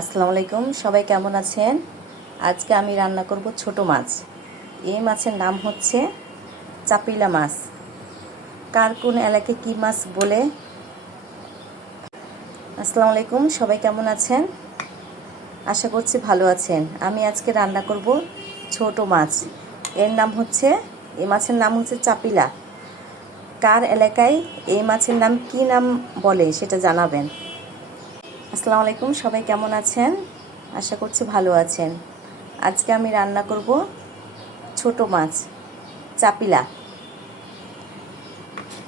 আসসালামু আলাইকুম, সবাই কেমন আছেন? আজকে আমি রান্না করব ছোট মাছ। এই মাছের নাম হচ্ছে চাপিলা মাছ। কার কোন এলাকায় কী মাছ বলে? আসসালামু আলাইকুম, সবাই কেমন আছেন? আশা করছি ভালো আছেন। আমি আজকে রান্না করব ছোট মাছ। এই মাছের নাম হচ্ছে চাপিলা। কার এলাকায় এই মাছের নাম কী নাম বলে সেটা জানাবেন। আসসালামু আলাইকুম, সবাই কেমন আছেন? আশা করছি ভালো আছেন। আজকে আমি রান্না করব ছোট মাছ চাপিলা।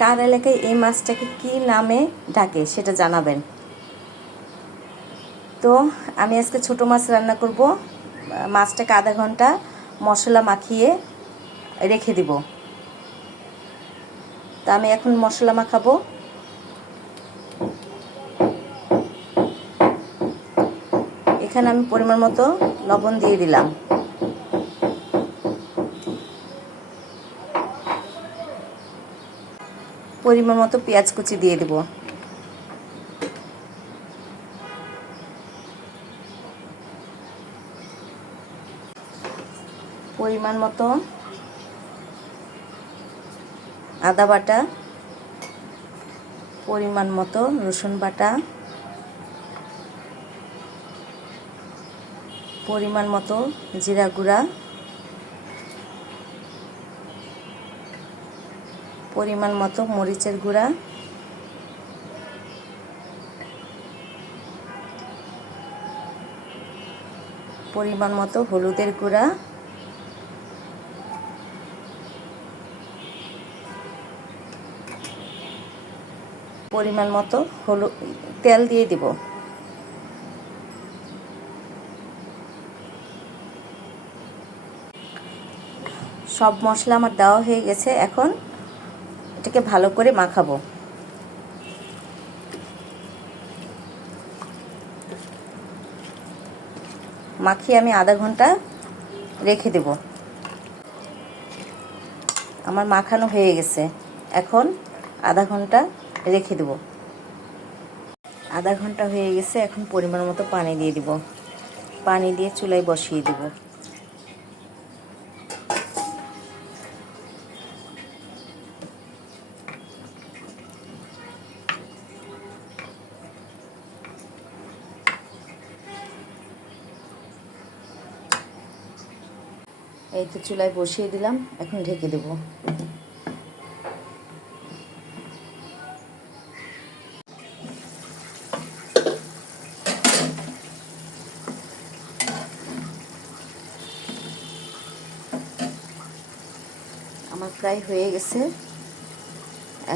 কার এলাকায় এই মাছটাকে কী নামে ডাকে সেটা জানাবেন। তো আমি আজকে ছোট মাছ রান্না করব। মাছটাকে আধা ঘন্টা মশলা মাখিয়ে রেখে দিব। তা আমি এখন মশলা মাখাবো। এখানে আমি পরিমাণ মতো লবণ দিয়ে দিলাম। পরিমাণ মতো পেঁয়াজ কুচি দিয়ে দেব। পরিমাণ মতো আদা বাটা, পরিমাণ মতো রসুন বাটা, পরিমাণ মতো জিরা গুঁড়া, পরিমাণ মতো মরিচের গুঁড়া, পরিমাণ মতো হলুদের গুঁড়া, পরিমাণ মতো তেল দিয়ে দিব। সব মশলা আমার দেওয়া হয়ে গেছে। এখন এটাকে ভালো করে মাখাবো। মাখিয়ে আমি আধা ঘন্টা রেখে দেব। আমার মাখানো হয়ে গেছে। এখন আধা ঘন্টা রেখে দেব। আধা ঘন্টা হয়ে গেছে। এখন পরিমাণ মতো পানি দিয়ে দিব। পানি দিয়ে চুলায় বসিয়ে দেব। এই তো চুলায় বসিয়ে দিলাম। এখন ঢেকে দেব। আমার প্রায় হয়ে গেছে।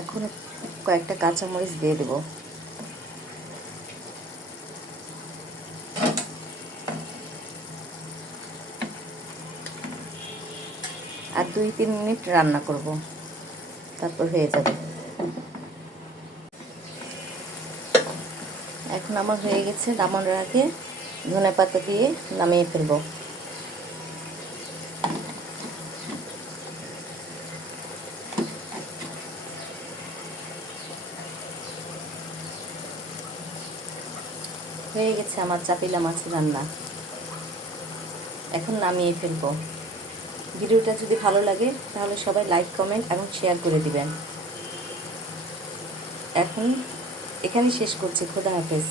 এখন কয়েকটা কাঁচামরিচ দিয়ে দেব। আর 2-3 মিনিট রান্না করব, তারপর হয়ে যাবে। এখন আমার হয়ে গেছে। নামানোর আগে ধনেপাতা দিয়ে নামিয়ে ফেলবো। হয়ে গেছে আমার চাপিলা মাছের রান্না। এখন নামিয়ে ফেলবো। ভিডিওটা যদি ভালো লাগে তাহলে সবাই লাইক, কমেন্ট এবং শেয়ার করে দিবেন। এখন এখানে শেষ করছি। খোদা হাফেজ।